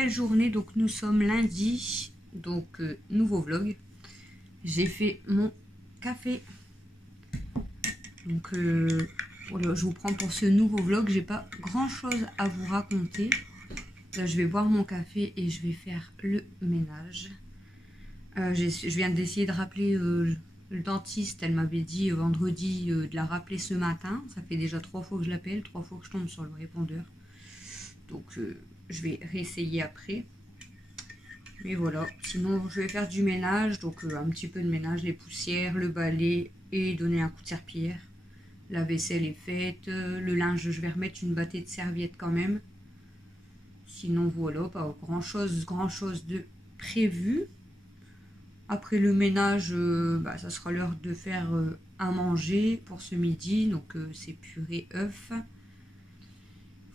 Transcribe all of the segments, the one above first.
nouvelle journée, donc nous sommes lundi, donc nouveau vlog. J'ai fait mon café. Donc voilà, je vous prends pour ce nouveau vlog. J'ai pas grand chose à vous raconter. Là, je vais boire mon café et je vais faire le ménage. Je viens d'essayer de rappeler le dentiste. Elle m'avait dit vendredi de la rappeler ce matin. Ça fait déjà 3 fois que je l'appelle, 3 fois que je tombe sur le répondeur. Donc je vais réessayer après. Mais voilà, sinon je vais faire du ménage. Donc un petit peu de ménage, les poussières, le balai et donner un coup de serpillière. La vaisselle est faite. Le linge, je vais remettre une battée de serviettes quand même. Sinon voilà, pas grand chose de prévu. Après le ménage, ça sera l'heure de faire à manger pour ce midi. Donc c'est purée œuf.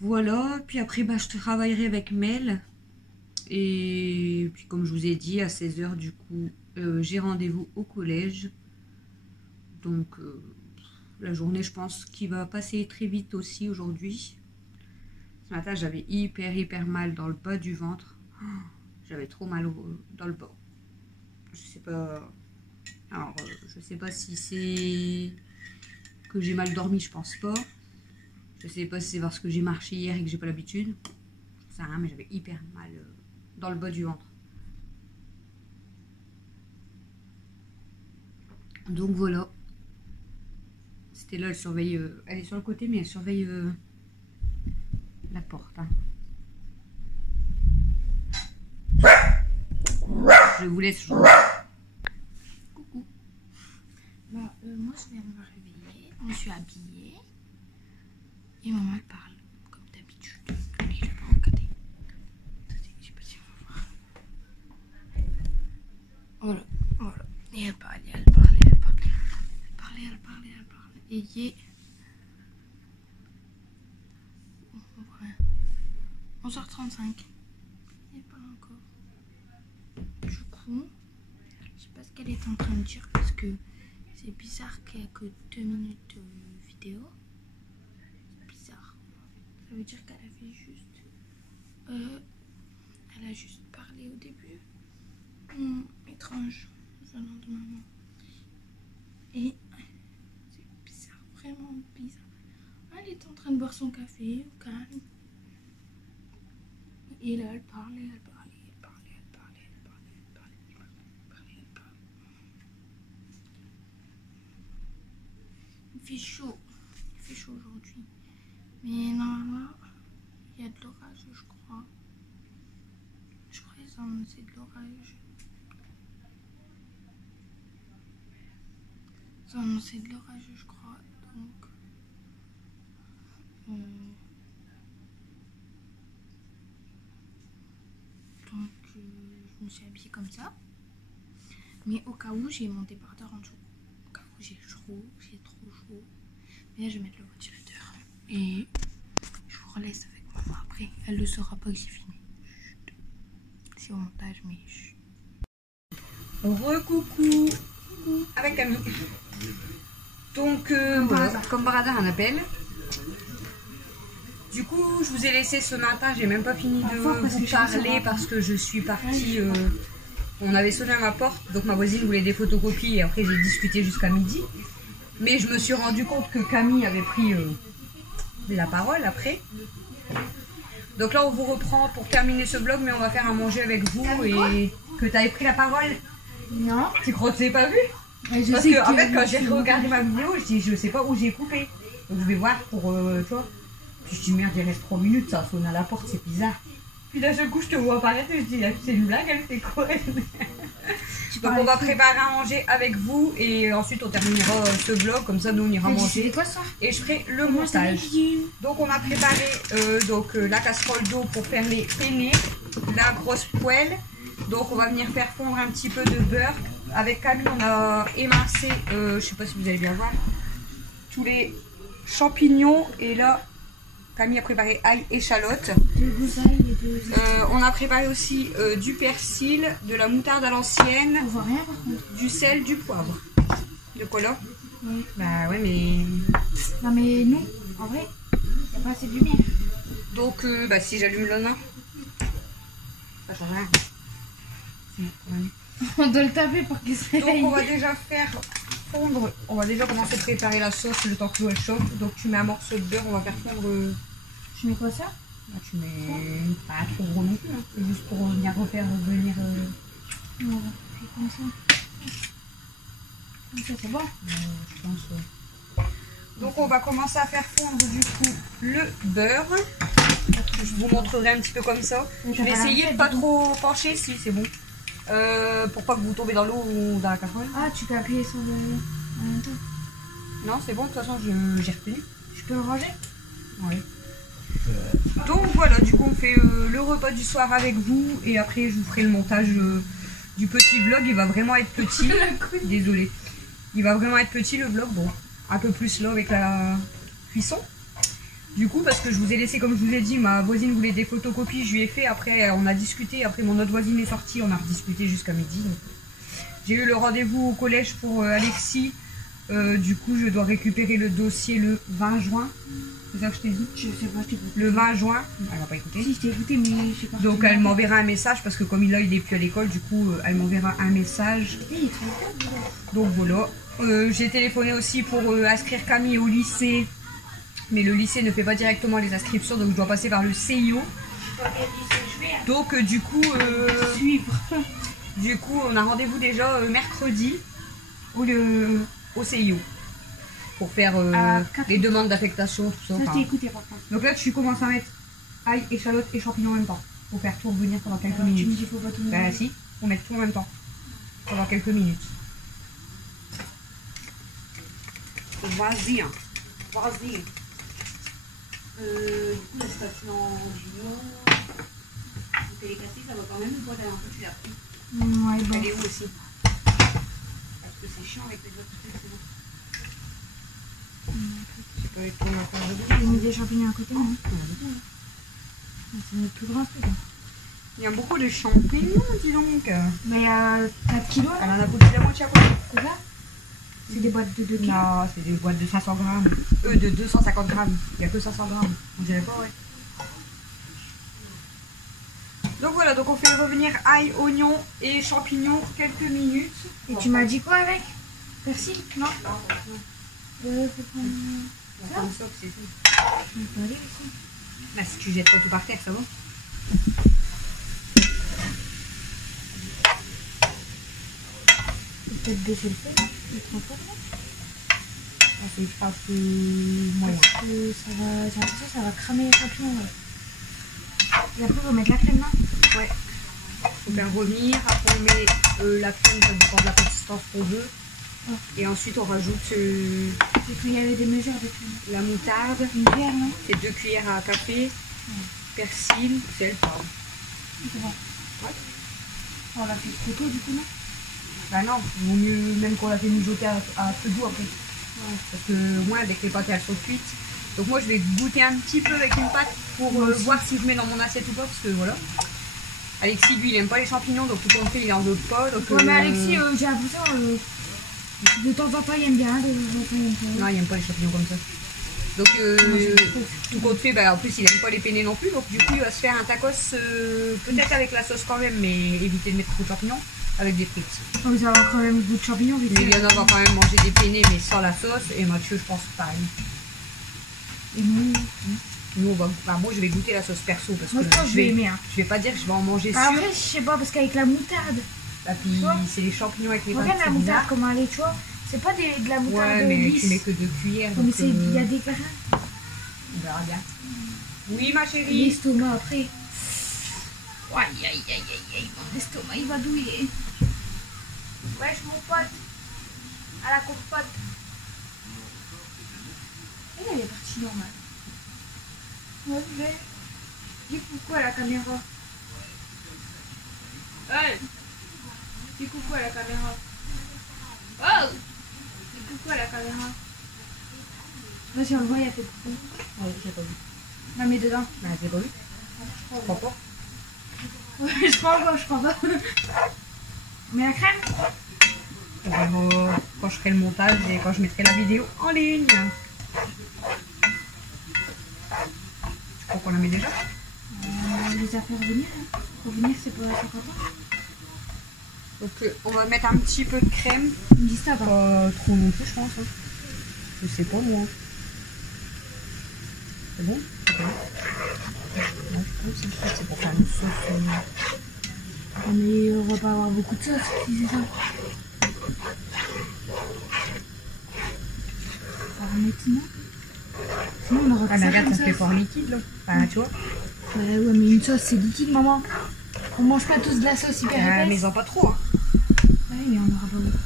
Voilà, puis après je travaillerai avec Mel. Et puis comme je vous ai dit, à 16 h du coup, j'ai rendez-vous au collège. Donc la journée, je pense qu'il va passer très vite aussi aujourd'hui. Ce matin, j'avais hyper mal dans le bas du ventre. J'avais trop mal dans le bas. Je sais pas. Alors, je sais pas si c'est que j'ai mal dormi, je pense pas. Je sais pas si c'est parce que j'ai marché hier et que j'ai pas l'habitude. Je sais rien, mais j'avais hyper mal dans le bas du ventre. Donc voilà. C'était là, elle surveille. Elle est sur le côté, mais elle surveille la porte. Hein. Je vous laisse. Coucou. Moi, je viens de me réveiller. Je me suis habillée. Et maman parle, comme d'habitude. Mais je vais pas regarder. Attendez, je sais pas si on va voir. Voilà. Et elle parlait. Et il est 11h35. Il n'est pas encore. Du coup, je sais pas ce qu'elle est en train de dire parce que c'est bizarre qu'il n'y a que 2 minutes de vidéo. C'est bizarre. Ça veut dire qu'elle a fait juste. Elle a juste parlé au début. Étrange venant de maman. Et c'est bizarre, vraiment bizarre. Elle est en train de boire son café au calme. Et là, elle parlait. Il fait chaud aujourd'hui. Mais normalement, il y a de l'orage, je crois. Je crois qu'ils ont annoncé de l'orage. Ils ont annoncé de l'orage, je crois. Donc, je me suis habillée comme ça. Mais au cas où, j'ai mon débardeur en dessous. Au cas où j'ai trop chaud. Mais là, je vais mettre le ventilateur. Et je vous relaisse avec maman après. Elle ne saura pas que j'ai fini. C'est au montage, mais chut. Recoucou avec Camille. Donc, voilà, comme par hasard, un appel. Du coup, je vous ai laissé ce matin, j'ai même pas fini de vous parler parce que je suis partie. On avait sonné à ma porte, donc ma voisine voulait des photocopies et après j'ai discuté jusqu'à midi. Mais je me suis rendu compte que Camille avait pris la parole après. Donc là, on vous reprend pour terminer ce vlog, mais on va faire à manger avec vous et que tu avais pris la parole. Non. Tu crois que tu l'as pas vu? Parce que en fait, quand j'ai regardé ma vidéo, je dis je sais pas où j'ai coupé. Donc je vais voir pour toi. Puis je dis merde, il reste 3 minutes, ça sonne à la porte, c'est bizarre. Puis d'un seul coup, je te vois apparaître et je dis c'est une blague, elle fait quoi? Donc on va préparer à manger avec vous et ensuite on terminera ce vlog, comme ça nous on ira manger. Et je ferai le montage. Donc on a préparé la casserole d'eau pour faire les penne, la grosse poêle. Donc on va venir faire fondre un petit peu de beurre. Avec Camille on a émincé, je sais pas si vous allez bien voir, tous les champignons. Et là Camille a préparé ail, échalote. On a préparé aussi du persil, de la moutarde à l'ancienne, du sel, du poivre. De quoi là? Oui. Bah ouais mais... Non mais nous, en vrai, il n'y a pas assez de lumière. Donc si j'allume le main. Ça change rien. Si, quand même. On doit le taper pour qu'il se réveille. Donc on va déjà faire fondre, on va déjà commencer à préparer la sauce le temps que l'eau elle chauffe. Donc tu mets un morceau de beurre, on va faire fondre. Je mets quoi ça? Là, tu mets pas trop gros non plus, hein. C'est juste pour venir refaire venir. On va faire comme ça. Comme ça c'est bon. Je pense. Donc on va commencer à faire fondre du coup le beurre. Je vous montrerai un petit peu comme ça. Je vais essayer de pas trop pencher, si c'est bon. Pour pas que vous tombez dans l'eau ou dans la casserole. Ah, tu peux appuyer sur le... en même temps. Non, c'est bon, de toute façon j'ai retenu. Je peux le ranger? Oui. Donc voilà, du coup on fait le repas du soir avec vous et après je vous ferai le montage du petit vlog. Il va vraiment être petit. Désolée. Il va vraiment être petit le vlog, bon, un peu plus là avec la cuisson. Du coup, parce que je vous ai laissé, comme je vous ai dit, ma voisine voulait des photocopies, je lui ai fait, après on a discuté, après mon autre voisine est sortie, on a rediscuté jusqu'à midi. J'ai eu le rendez-vous au collège pour Alexis, du coup je dois récupérer le dossier le 20 juin. C'est ça que je t'ai dit? Je sais pas, je t'ai écouté. Le 20 juin, elle m'a pas écouté. Si, je t'ai écouté, mais je sais pas. Donc elle m'enverra un message, parce que comme il est plus à l'école, du coup elle m'enverra un message. Il est trop cool. Donc voilà. J'ai téléphoné aussi pour inscrire Camille au lycée. Mais le lycée ne fait pas directement les inscriptions, donc je dois passer par le CIO. Donc du coup, on a rendez-vous déjà mercredi au CIO pour faire les demandes d'affectation, tout ça. Ça, je t'ai écouté par contre. Donc là, tu commences à mettre ail, échalote et champignons en même temps pour faire tout revenir pendant quelques minutes. Tu me dis qu'il faut pas tout mettre. Bah si, faut mettre tout en même temps pendant quelques minutes. Vas-y, hein. Vas-y. Du coup, la station Gillon, télécassée, ça va quand même une fois d'aller un peu, tu l'as pris. Ouais, bon. Elle est où aussi? Parce que c'est chiant avec les autres trucs, c'est bon. C'est pas avec ton affaire de J'ai mis des champignons à côté, non? C'est notre plus grand truc. Il y a beaucoup de champignons, dis donc. Mais 4 kilos Elle là? en a posé la moitié à côté. C'est ça? C'est des boîtes de 2 kilos? Non, c'est des boîtes de 500 grammes. De 250 grammes. Il n'y a que 500 grammes. On dirait pas, ouais. Donc voilà, donc on fait revenir ail, oignon et champignons quelques minutes. Et tu m'as dit quoi avec? Persil? Non? On va prendre ça, c'est tout. Je vais pas aller ici. Bah, si tu jettes pas tout par terre, ça va. Peut-être baisser le feu, non? Il est trop fort, là. C'est pas plus moyen. Parce que ça va, j'ai l'impression que ça va cramer les champignons. Ouais. Et après, on va mettre la crème là. Ouais. Faut faire revenir. Après, on met la crème, ça dépend de la consistance qu'on veut. Ouais. Et ensuite, on rajoute J'ai cru qu'il y avait des mesures de crème. la moutarde. Une cuillère, non? C'est 2 cuillères à café. Persil, sel, pardon. C'est bon. Ouais. On l'a fait trop tôt du coup, non? Bah non, il vaut mieux même qu'on la fait mijoter à feu doux après. Ouais. Parce que moi, dès que les pâtes elles sont cuites. Donc moi, je vais goûter un petit peu avec une pâte pour voir si je mets dans mon assiette ou pas. Parce que voilà. Alexis, lui, il aime pas les champignons, donc tout compte fait, il en veut pas. Donc, ouais, mais Alexis, j'ai l'impression, de temps en temps, il aime bien, de temps en temps, il aime pas. Non, il aime pas les champignons comme ça. Donc, tout compte fait, bah, en plus, il aime pas les penne non plus. Donc, du coup, il va se faire un tacos, peut-être avec la sauce quand même, mais éviter de mettre trop de champignons, avec des frites. Oh, mais ça va quand même goût de champignons. Mais Léonard va quand même manger des penne, mais sans la sauce. Et Mathieu, je pense pareil. Et nous, nous on va, bah, moi, je vais goûter la sauce perso. Parce moi, que je pense que je vais aimer. Hein. Je vais pas dire que je vais en manger sûr. Après, je sais pas, parce qu'avec la moutarde. Bah, puis, c'est les champignons avec les pâtes. Regarde la moutarde, comment elle est, tu vois. C'est pas de la moutarde ouais, mais lisse. tu mets que 2 cuillères. Mais il y a des grains. On verra bien. Oui, ma chérie. L'estomac après. Aïe, aïe, aïe, aïe, aïe. Mon estomac, il va douiller. Wesh, mon pote. À la compote. Elle est partie normale. Ouais, mais... Dis coucou à la caméra. Hey. Dis coucou à la caméra. Oh. Dis coucou à la caméra. Je sais pas si on le voit, il a fait coucou. Ouais, j'ai pas vu. Non, mais dedans. Bah, j'ai pas vu. Je crois pas. Ouais, je crois pas. Mais la crème? Quand je ferai le montage et quand je mettrai la vidéo en ligne. Tu crois qu'on la met déjà? Les affaires venir. Hein. Pour venir, c'est pas 50 ans. Donc on va mettre un petit peu de crème. Ils me disent ça, pas. Pas trop non plus, je pense. Hein. Je sais pas moi. C'est bon? C'est bon. Ouais, c'est pour faire une sauce. Mais on va pas avoir beaucoup de sauce, si c'est ça. Ça va mettre sinon. Sinon on aura Ah, mais regarde, ça fait fort liquide là. Enfin, tu vois. Bah ouais, mais une sauce c'est liquide, maman. On mange pas tous de la sauce hyper épaisse. Mais ils en pas trop. Hein. Ouais, mais on aura pas beaucoup de sauce.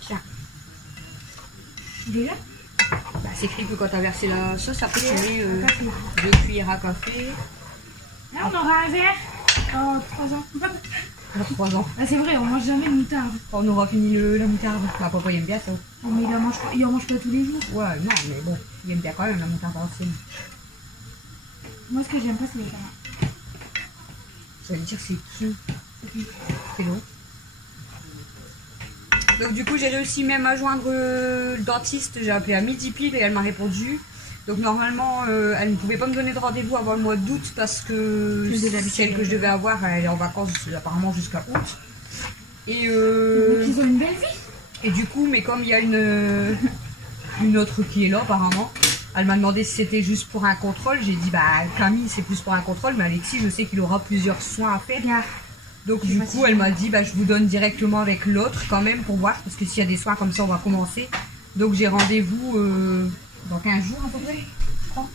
Tiens. Déjà? Bah, c'est écrit que quand tu as versé la sauce, après tu mets 2 cuillères à café. Là, on aura un verre dans 3 ans. Dans 3 ans. Ah, c'est vrai, on mange jamais de moutarde. Quand on aura fini la moutarde. Bah, papa il aime bien ça. Oh, mais il en mange pas tous les jours. Ouais, non, mais bon, il aime bien quand même la moutarde ancienne. Moi, ce que j'aime pas, c'est les carottes. Ça veut dire c'est qui? C'est long. Donc du coup j'ai réussi même à joindre le dentiste, j'ai appelé à midi pile et elle m'a répondu. Donc normalement elle ne pouvait pas me donner de rendez-vous avant le mois d'août parce que celle que je devais avoir elle est en vacances apparemment jusqu'à août. Et ils ont une belle vie. Et du coup mais comme il y a une autre qui est là apparemment, elle m'a demandé si c'était juste pour un contrôle. J'ai dit bah Camille c'est plus pour un contrôle mais Alexis je sais qu'il aura plusieurs soins à faire. Bien. Donc du coup elle m'a dit bah je vous donne directement avec l'autre quand même pour voir parce que s'il y a des soins comme ça on va commencer. Donc j'ai rendez-vous dans 15 jours à peu près je crois.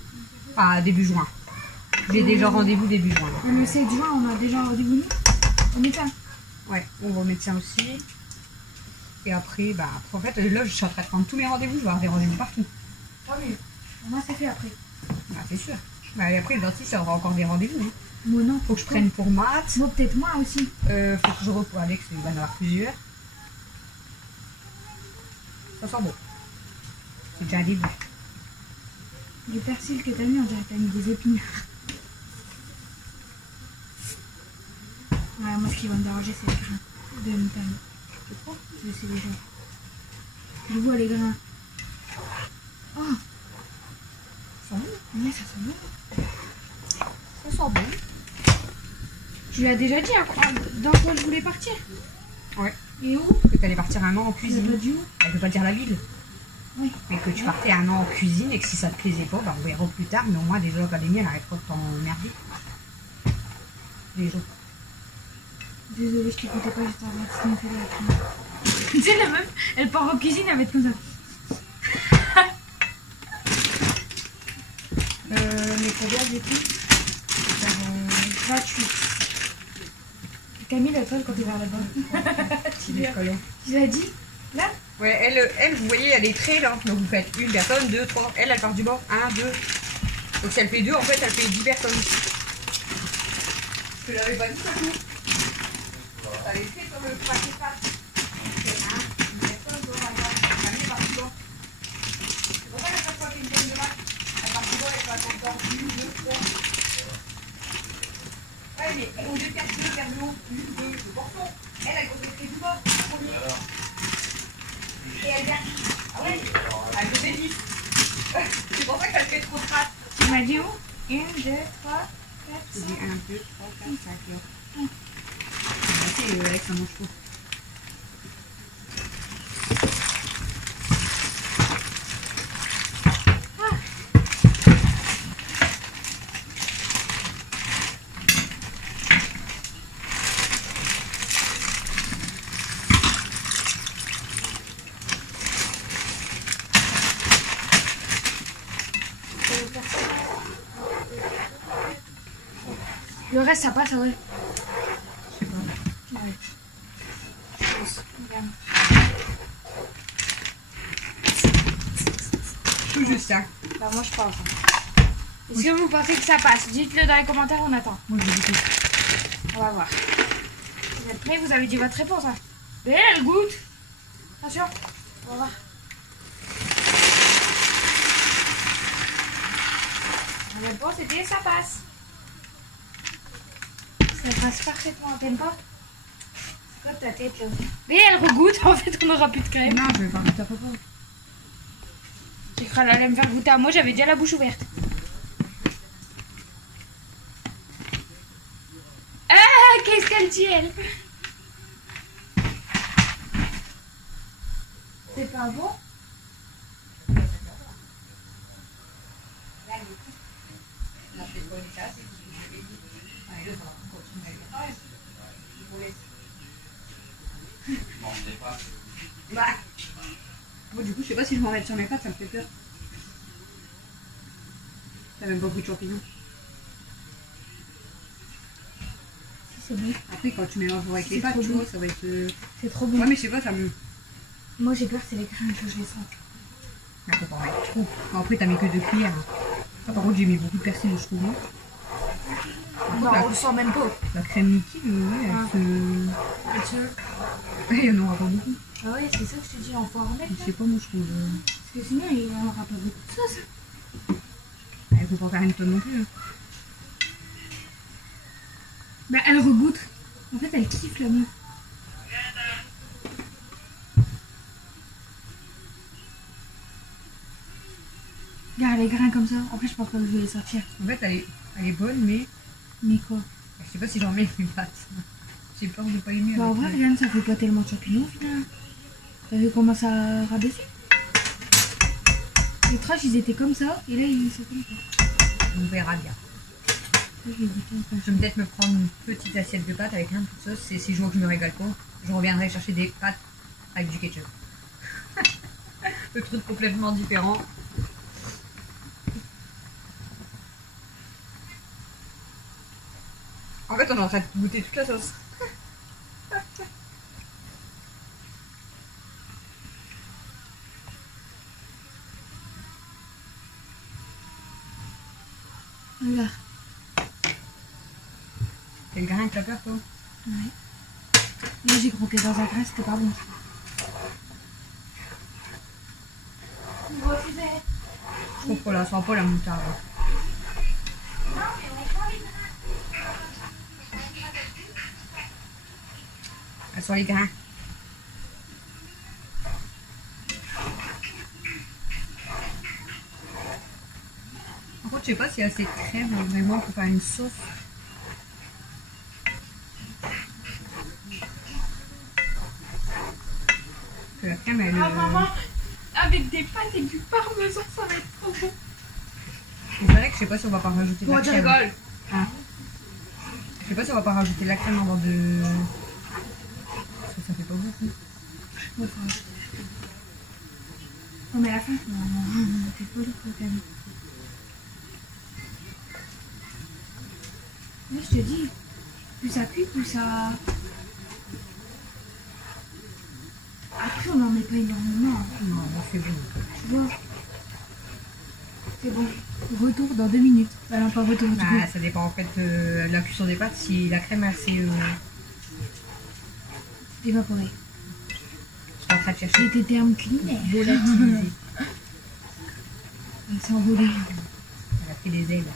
Enfin début juin. J'ai déjà rendez-vous début juin. Le 7 juin on a déjà rendez-vous nous au médecin. Ouais on va au médecin aussi. Et après bah en fait là je suis en train de prendre tous mes rendez-vous, je vais avoir des rendez-vous partout. Ah oui. Moi c'est fait après. Bah c'est sûr. Bah, et après le dentiste ça aura encore des rendez-vous. Hein. Moi non. Faut que je prenne pour maths. Moi peut-être moi aussi. Faut que je repose Alex, il va en avoir plusieurs. Ça sent bon. C'est déjà un début. Le persil que t'as mis, on dirait que t'as mis des épinards. Ouais, moi ce qui va me déranger c'est les grains de moutarde. Tu crois? C'est les gens. Je vois les grains. Oh! Ça sent bon. Ouais, ça sent bon. Ça sent bon. Tu l'as déjà dit, hein, dans quoi je voulais partir? Ouais. Et où? Que tu allais partir un an en cuisine. Tu l'as pas dit où? Elle veut pas dire la ville. Oui. Mais que tu partais un an en cuisine et que si ça te plaisait pas, bah on verra plus tard. Mais au moins déjà l'académie elle arrête pas de t'emmerder. Déjà. Désolée, je t'écoutais pas, j'étais en train de faire la cuisine. Tu sais, la meuf, elle part en cuisine, elle va être comme ça. Mais combien du coup? 28. Camille, elle colle quand tu vas là-bas. Tu l'as dit? Là? Ouais, elle, vous voyez, elle est très là. Donc vous faites une personne, 2, 3. Elle part du bord. 1, 2. Donc si elle fait 2, en fait, elle fait 10 personnes. Je te l'avais pas dit, ça tout. Ça avait fait sur le paquet pas. C'est 1, 10 personnes, 2, 3. Camille part du bord. C'est pour ça qu'à chaque fois qu'elle fait une de maths, elle part du bord, elle passe encore 1, 2, 3. Ouais, mais au lieu de faire 2 vers le haut, 1, 2, le porton, elle fait du bord. Et elle vient. Ah ouais, elle faisait 10. C'est pour ça qu'elle fait trop de traces. Tu m'as dit où? 1, 2, 3, 4, 5. Je dis 1, 2, 3, 4, 5 là. C'est avec ça mange tout. Le reste, ça passe, ouais. Je sais pas. Ouais. Regarde. Tout juste ça. Bah, moi, je pense. Est-ce que vous pensez que ça passe? Dites-le dans les commentaires, on attend. Moi je dis tout. On va voir. Vous êtes prêts? Vous avez dit votre réponse, hein? Mais elle goûte. Attention. On va voir. La réponse était ça passe. Ça passe parfaitement. T'aimes pas? Quoi ta tête là? Mais elle regoute, en fait on n'aura plus de crème. Non, je vais faire goûter à papa. J'ai cru qu'elle allait me faire goûter à moi, j'avais déjà la bouche ouverte. Ah, qu'est-ce qu'elle dit elle? C'est pas bon? Bah. Bon, du coup, je sais pas si je m'en mets sur mes pattes, ça me fait peur. T'as même pas pris de champignons. Si, c'est bon. Après, quand tu mélanges avec les pâtes, tu vois, ça va être. C'est trop bon. Ouais, mais je sais pas, ça me. Moi j'ai peur, c'est les grains que je les sens. Ah, faut pas en mettre trop. Après, t'as mis que 2 cuillères. Ça, par contre, j'ai mis beaucoup de persil, je trouve. Non, on le sent même pas. La crème liquide, ouais, elle se. Ouais, il y en aura pas beaucoup. Ah ouais, c'est ça que je te dis, on faut en remettre. Je sais pas, moi, je trouve. Parce que sinon, il n'y aura pas beaucoup de sauce. Il faut pas faire une tonne non plus. Hein. Bah, elle regoute. En fait, elle kiffe la meuf. Regarde les grains comme ça. En fait, je pense pas que je vais les sortir. En fait, elle est bonne, mais. Mais quoi? Je sais pas si j'en mets une pâte. J'ai peur de pas aimer. Bah, en vrai, regarde, ça fait pas tellement de champignons, finalement. T'as vu comment ça rabaisser? Les trash, ils étaient comme ça, et là, ils sont comme ça. On verra bien. Je vais peut-être me prendre une petite assiette de pâtes avec un peu de sauce. Et si je vois que je me régale pas, je reviendrai chercher des pâtes avec du ketchup. Le truc complètement différent. En fait, on est en train de goûter toute la sauce. Regarde. C'est le grain que t'as peur, toi? Ouais. Là, j'ai croqué dans un grain, c'était pas bon. Je trouve qu'on la sent pas, la moutarde. Elle sent les grains. Par contre, je sais pas s'il y a assez de crème vraiment pour faire une sauce. Que la crème, elle. Ah, maman, avec des pâtes et du parmesan, ça va être trop bon. C'est vrai que je sais pas si on va pas rajouter de la crème. Rigole. Ah. Je sais pas si on va pas rajouter de la crème avant de. Parce que ça fait pas beaucoup. Non, mais à la fin, c'est pas le problème. Moi, je te dis, plus ça cuit, plus ça. Après, on n'en met pas énormément. Non, c'est bon. Tu vois? C'est bon. Retour dans 2 minutes. Bah non, pas retour. Bah, ça dépend en fait de la cuisson des pâtes. Si la crème est assez. Évaporé. Je suis en train de chercher. C'est tes termes culinaires. Volatilisé. Elle s'est envolée. Elle a fait des ailes.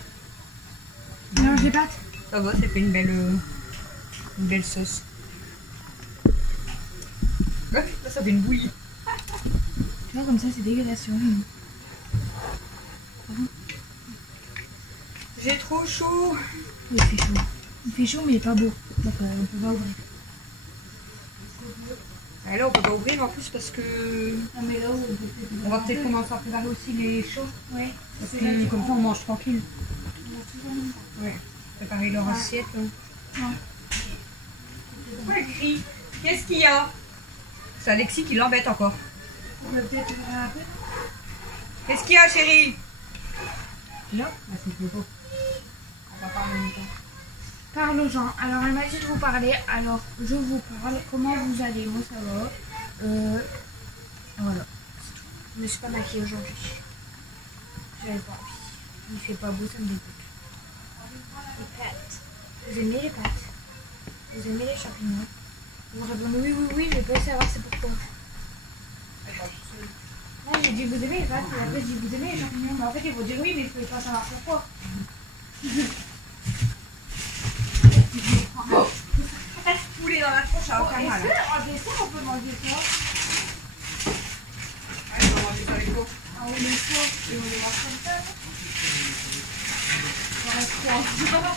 Mélange les pâtes. Ça va, ça fait une belle sauce. Là, ça fait une bouillie. Tu vois, comme ça, c'est dégueulasse. Tu vois. J'ai trop chaud. Oui, il fait chaud. Il fait chaud, mais il est pas beau. Donc, on peut pas ouvrir. Et là, on peut pas ouvrir en plus parce que. Ah, mais là, On va peut-être commencer à préparer aussi les chauds. Ouais. Parce que comme ça, on mange tranquille. Ouais. Préparer leur Ah. assiette. Hein. Ouais. Pourquoi elle crie? Qu'est-ce qu'il y a? C'est Alexis qui l'embête encore. On va peut-être ouvrir un peu. Qu'est-ce qu'il y a, chérie? Là, c'est pas. On va parler en même temps. Parle aux gens. Alors, elle m'a dit de vous parler. Alors, je vous parle. Comment vous allez? Moi, ça va. Voilà. C'est tout. Je me suis pas maquillée aujourd'hui. J'avais pas envie. Il fait pas beau, ça me dégoûte. Les pâtes. Vous aimez les pâtes? Vous aimez les champignons? Vous répondez oui, oui, oui. Je veux pas savoir c'est pourquoi. Non, j'ai dit vous aimez les pâtes. Et après, j'ai dit vous aimez les champignons. Mais en fait, ils vont dire oui, mais je pouvais pas savoir pourquoi. Poulet dans la sauce. ça va faire mal. Est-ce qu'en dessert, on peut manger ça? Allez, on va manger ça avec quoi? Ah, on met ça et on les mange comme ça, non? On reste trois.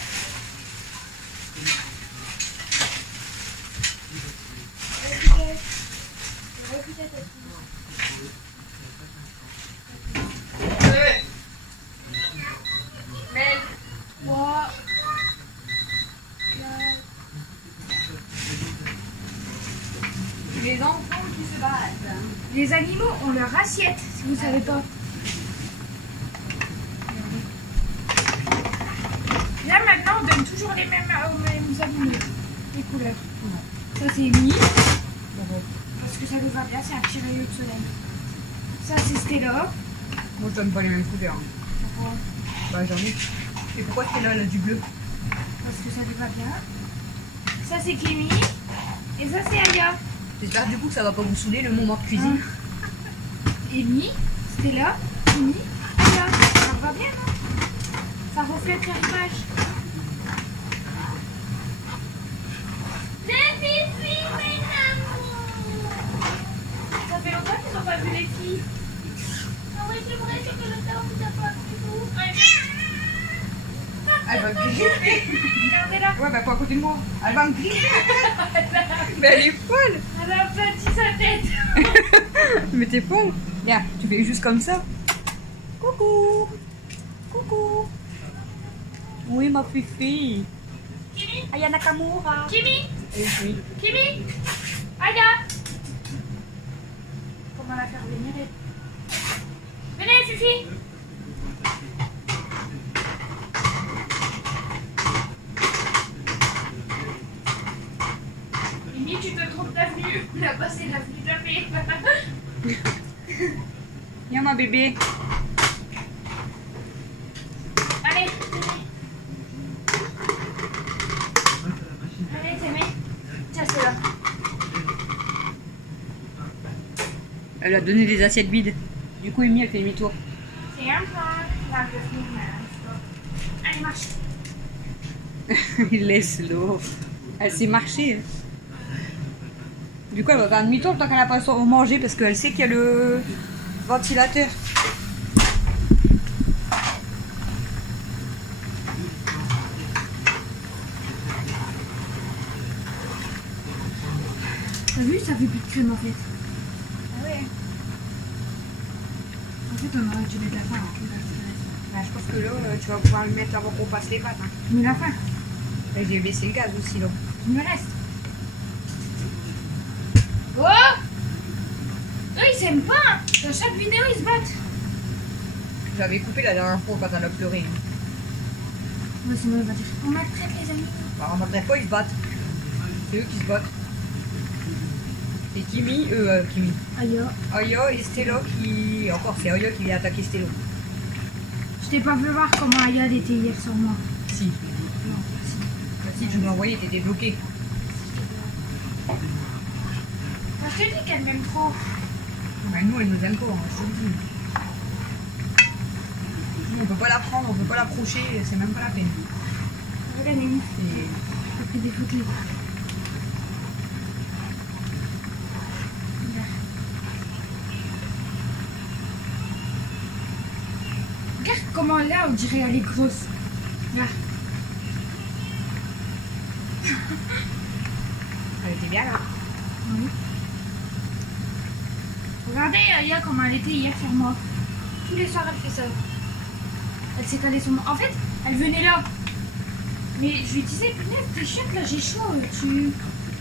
Les enfants qui se battent. Les animaux ont leur assiette, si vous ne savez pas. Là maintenant, on donne toujours les mêmes aux mêmes animaux, les couleurs. Ça c'est Amy, parce que ça nous va bien, c'est un petit rayon de soleil. Ça c'est Stella. Moi je donne pas les mêmes couleurs. Pourquoi? Bah j'en ai. Et pourquoi Stella elle a du bleu? Parce que ça nous va bien. Ça c'est Kimi. Et ça c'est Aya. J'espère du coup que ça va pas vous saouler le moment de cuisine. Amy, Stella, Kimi, Aya. Ça va bien, non? Ça reflète leur image. Ça fait longtemps qu'ils n'ont pas vu les filles. Ah oui, c'est vrai, c'est que le temps vous a pas vu vous. Elle va me griffer. Regardez-la. Ouais bah pas à côté de moi. Elle va me griffer. Mais elle est folle. Elle a aplati sa tête. Mais t'es folle. Regarde, tu fais juste comme ça. Coucou. Coucou. Oui ma fifi. Kimi, Aya Nakamura. Kimi, Oui. Kimi, Aya. Comment la faire venir? Venez, Fifi. Mimi, tu te trompes d'avenue. On a passé l'avenue jamais. Viens ma bébé. Allez, venez. Allez, Témé. Tiens, c'est là. Elle a donné des assiettes vides. Du coup Amy elle fait demi-tour. C'est un point. Là, je vais venir. Allez, marche. Laisse-le. Elle sait marcher. Du coup elle va faire demi-tour tant qu'elle n'a pas mangé parce qu'elle sait qu'il y a le ventilateur. T'as vu, ça fait plus de crème en fait. Ah ouais. En fait, on aurait dû mettre la fin. Bah, je pense que là tu vas pouvoir le mettre avant qu'on passe les pâtes. Hein. Tu mets la fin. Et j'ai baissé le gaz aussi là. Tu me restes. Oh! Eux, ils s'aiment pas. Dans chaque vidéo, ils se battent. J'avais coupé la dernière fois quand elle a pleuré. Ouais, sinon, il va dire on maltraite les amis. Bah, on n'entendrait pas, ils se battent. C'est eux qui se battent. C'est Kimi, Kimi. Aïe, Aya et Stella qui. Encore, c'est Aya qui vient attaquer Stella. je t'ai pas fait voir comment Aya était hier sur moi. Si. Non, Bah, si tu m'as envoyé, t'étais bloqué. je te dis qu'elle m'aime trop. Bah, nous, elle nous aime pas, hein, je te le dis. Nous, on peut pas la prendre, on peut pas l'approcher, c'est même pas la peine. Regarde, Amy. Et... J'ai pris des photos. Regarde comment là, on dirait elle est grosse. Regarde. Elle était bien là. Oui. Regardez Aya comment elle était hier sur moi. Tous les soirs elle fait ça. Elle s'est calée sur moi. En fait, elle venait là. Mais je lui disais, punaise, t'es chouette là, j'ai chaud.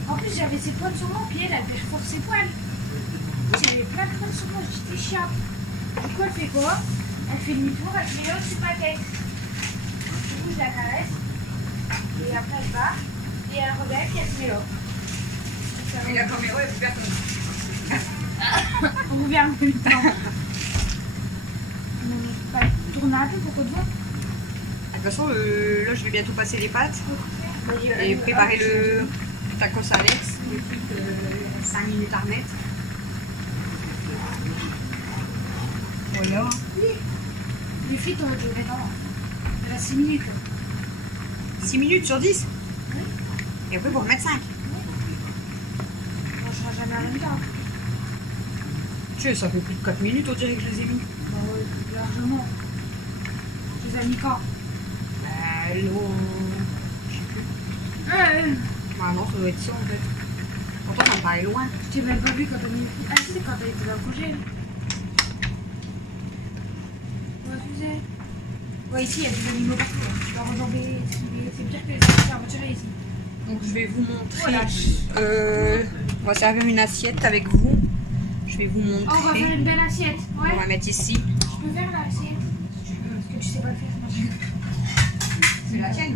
En plus, j'avais ses poils sur moi, puis elle avait forcé ses poils. J'avais plein de poils sur moi, je dis t'es chiante. Du coup, elle fait quoi? Elle fait demi-tour, elle fait au-dessus de ma tête. Du coup, je la caresse. Et après, elle part. Et elle revient, puis elle se met là. Et la caméra, elle est super comme On revient en même temps. Tourne un peu pour qu'on te voit. De toute façon, là, je vais bientôt passer les pâtes et préparer le tacos Alex. Il reste 5 minutes à remettre. Voilà. Les frites, on va durer dans. Elle a 6 minutes. Là. 6 minutes sur 10 Oui. et après, pour remettre 5. jamais en même temps. Tu sais, ça fait plus de 4 minutes, on dirait que je les ai mis. Bah ouais, largement. Tu les as mis quand? Hello. Je sais plus. Ah non, ça doit être ça en fait. Pourtant, ça me paraît loin. Je t'ai même pas vu quand t'as mis. Ah, c'est quand t'as été dans le congé. Ouais, tu sais. Ouais, ici, il y a des animaux partout. Hein. Tu dois retomber. C'est pire que les affaires voiturées ici. Donc, je vais vous montrer. Voilà. On va servir une assiette avec vous. Je vais vous montrer. Oh, on va faire une belle assiette. Ouais. On va mettre ici. Je peux faire l'assiette si tu veux. Parce que tu sais pas le faire. C'est la tienne?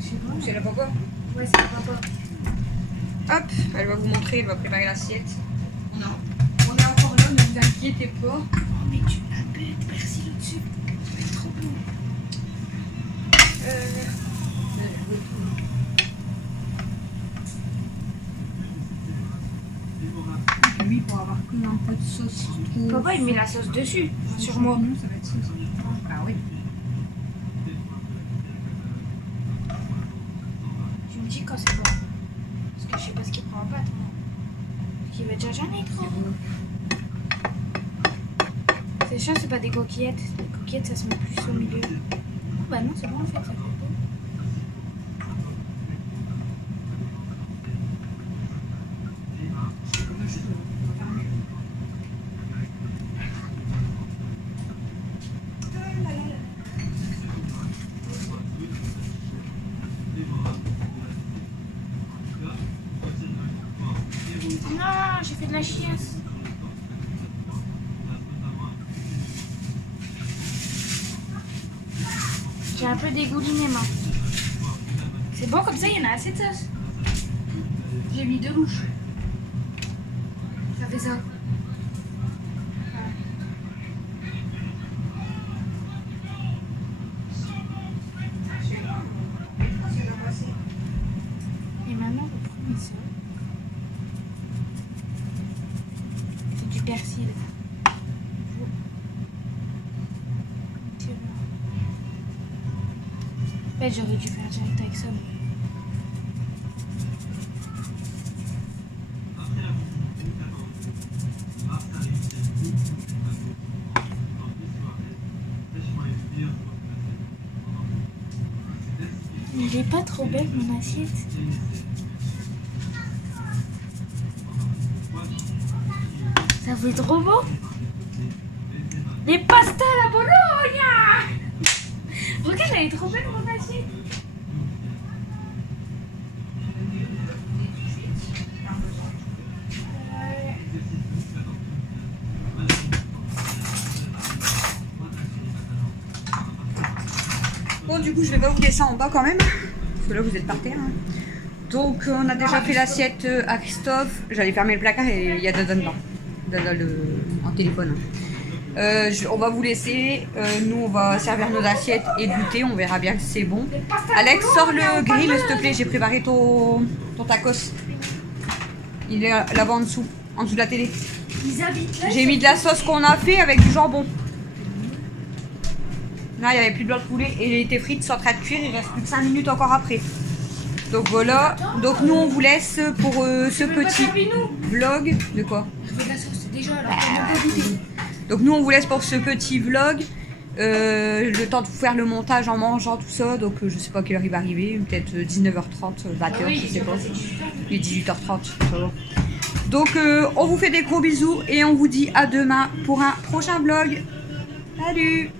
Je sais pas. C'est la papa? Ouais, c'est le papa. Hop, elle va vous montrer, elle va préparer l'assiette. On est encore là, ne vous inquiétez pas. Oh, mais tu m'as bête, persil au-dessus. Ça va être trop beau. Lui, pour avoir que un peu de sauce. Papa, il met la sauce dessus. Sur moi. Non, ça va être sauce. Ah oui. Tu me dis quand c'est bon. Parce que je sais pas ce qu'il prend en pâte, moi. Parce qu'il va déjà jamais trop. C'est chiant, c'est pas des coquillettes. Les coquillettes, ça se met plus au milieu. Oh, bah non, c'est bon en fait, ça fait beau. Non, j'ai fait de la chiasse. J'ai un peu dégouliné, moi. C'est bon, comme ça, il y en a assez de sauce. J'ai mis 2 louches. Ça fait ça. Et maintenant, vous prenez ça. C'est du persil. En fait, j'aurais dû faire direct avec ça. Mais il est pas trop belle mon assiette. Ça fait trop beau. Les pastas à la Bologna. Regarde, elle est trop belle mon assiette. Bon, du coup, je vais pas vous laisser en bas quand même. Parce que là, vous êtes par terre. Hein. Donc, on a déjà fait l'assiette à Christophe. J'allais fermer le placard et il y a Dada dedans. Dada en téléphone. On va vous laisser. Nous, on va servir nos assiettes et goûter. On verra bien que c'est bon. Alex, sors le grill, s'il te plaît. J'ai préparé ton tacos. Il est là-bas en dessous de la télé. J'ai mis de la sauce qu'on a fait avec du jambon. Là, il n'y avait plus de blanc de poulet et les frites sont en train de cuire. Il reste plus que 5 minutes encore après. Donc voilà. Donc nous, on vous laisse pour ce petit vlog. De quoi? Donc nous, on vous laisse pour ce petit vlog. Le temps de vous faire le montage en mangeant tout ça. Donc je sais pas à quelle heure il va arriver. Peut-être 19h30, 20h, je sais pas. Il est 18h30. Ça va. Donc on vous fait des gros bisous et on vous dit à demain pour un prochain vlog. Salut!